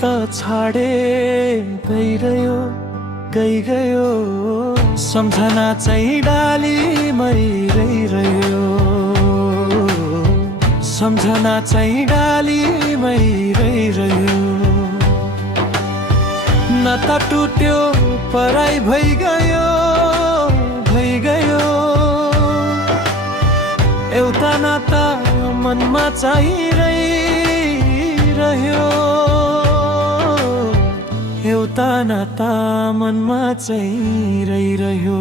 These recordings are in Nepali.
त छाडे गइगयो सम्झना चाहिँ डालीमै रहिरह्यो सम्झना चाहिँ डालीमै रहिरह्यो नाता टुट्यो पराई भइगयो एउटा नाता मनमा चाहिँ रहिरह्यो एउटा नाता मनमा चाहिँ रहिरह्यो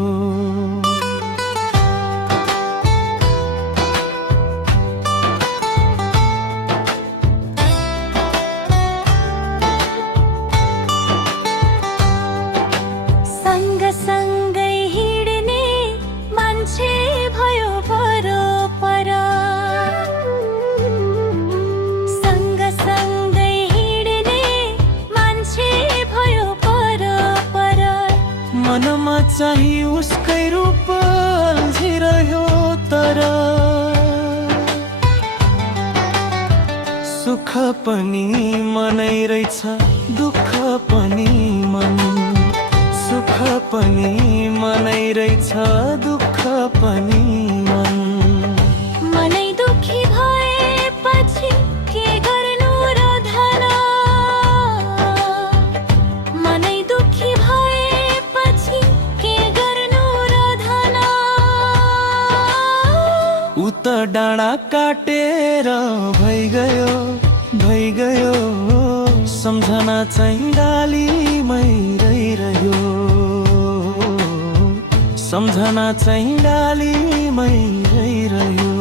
मनमा चाहिँ उसकै रूप अल्झिरह्यो तर सुख पनि मनै रहेछ दुःख पनि मन सुख पनि मनै रहेछ दुःख पनि मन मनै दुखी भएपछि के गर्नु र धन मनै दुखी भएपछि के गर्नु र धन उत डाँडा काटेर भइगयो सम्झना चाहिँ डालीमै रहिरह्यो सम्झना चाहिँ डालीमै रहिरह्यो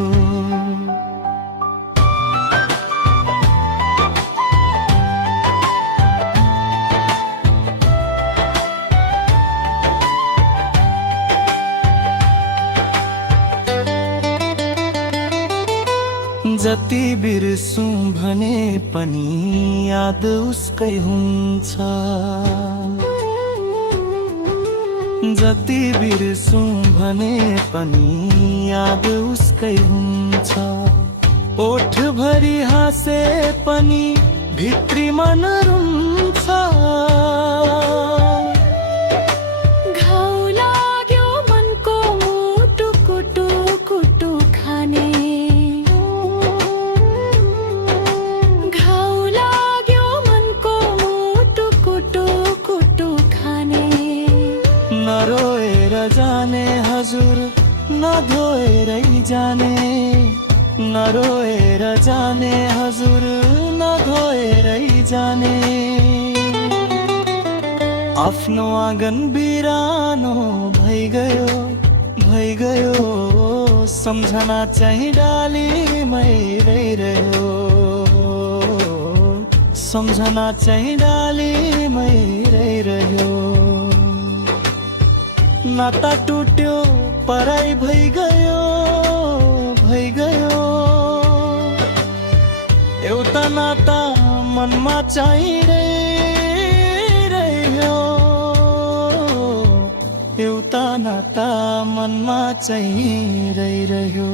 जति बिर्सौँ भने पनि याद उसकै हुन्छ जति बिर्सौँ भने पनि याद उसकै हुन्छ ओठ भरि हाँसे पनि भित्री मन रुन्छ नरोएर जाने हजुर नधोएरै जाने नरोएर जाने हजुर नधोएरै जाने आफ्नो आँगन बिरानो भइगयो सम्झना चाहिँ डालीमै रहिरह्यो सम्झना चाहिँ डालीमै रहिरह्यो नाता टुट्यो पराई भइगयो एउटा नाता मनमा चाहिँ रहिरह्यो एउटा नाता मनमा चाहिँ रहिरह्यो